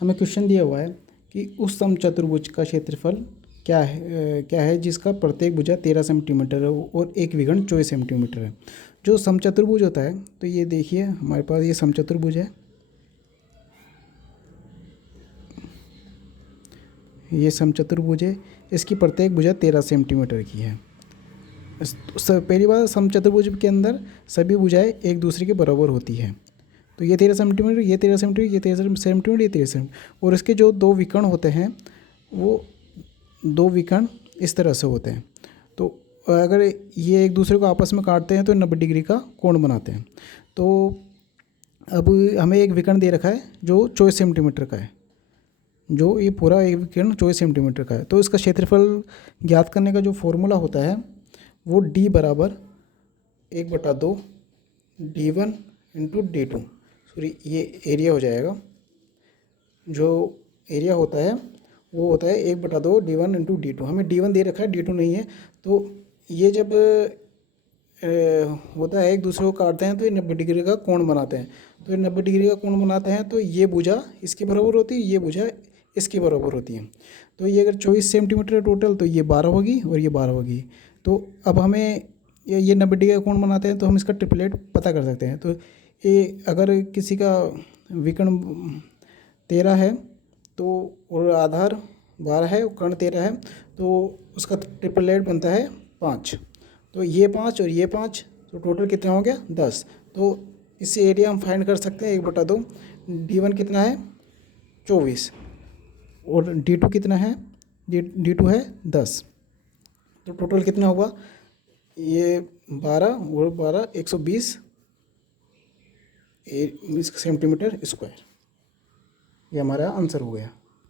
हमें क्वेश्चन दिया हुआ है कि उस समचतुर्भुज का क्षेत्रफल क्या है जिसका प्रत्येक भुजा 13 सेंटीमीटर है और एक विकर्ण 24 सेंटीमीटर है। जो समचतुर्भुज होता है, तो ये देखिए हमारे पास ये समचतुर्भुज है, ये समचतुर्भुज है, इसकी प्रत्येक भुजा 13 सेंटीमीटर की है। पहली बात, समचतुर्भुज के अंदर सभी भुजाएं एक दूसरे के बराबर होती है। तो ये 13 सेंटीमीटर, ये 13 सेंटीमीटर, ये 13 सेंटीमीटर, ये 13 सेंटीमीटर, और इसके जो दो विकर्ण होते हैं वो दो विकर्ण इस तरह से होते हैं। तो अगर ये एक दूसरे को आपस में काटते हैं तो 90 डिग्री का कोण बनाते हैं। तो अब हमें एक विकर्ण दे रखा है जो 24 सेंटीमीटर का है, जो ये पूरा एक विकर्ण 24 सेंटीमीटर का है। तो इसका क्षेत्रफल ज्ञात करने का जो फॉर्मूला होता है वो D बराबर 1/2 D1 इंटू D2, सॉरी ये एरिया हो जाएगा। जो एरिया होता है वो होता है 1/2 D1 इंटू D2। हमें D1 दे रखा है, D2 नहीं है। तो ये जब होता है एक दूसरे को काटते हैं तो ये 90 डिग्री का कोण बनाते हैं। तो ये 90 डिग्री का कोण बनाते हैं तो ये भुजा इसके बराबर होती है, ये भुजा इसके बराबर होती है। तो ये अगर 24 सेंटीमीटर है टोटल, तो ये 12 होगी और ये 12 होगी। तो अब हमें ये 90 डिग्री का कोण बनाते हैं तो हम इसका ट्रिपलेट पता कर सकते हैं। तो ये अगर किसी का विकर्ण 13 है तो और आधार 12 है और कर्ण 13 है, तो उसका ट्रिपलेट बनता है 5। तो ये 5 और ये 5, तो टोटल कितना हो गया 10। तो इससे एरिया हम फाइंड कर सकते हैं 1/2। D1 कितना है 24 और D2 कितना है, D2 है 10। तो टोटल कितना होगा, ये 12 और 12 120 सेंटीमीटर स्क्वायर। ये हमारा आंसर हो गया।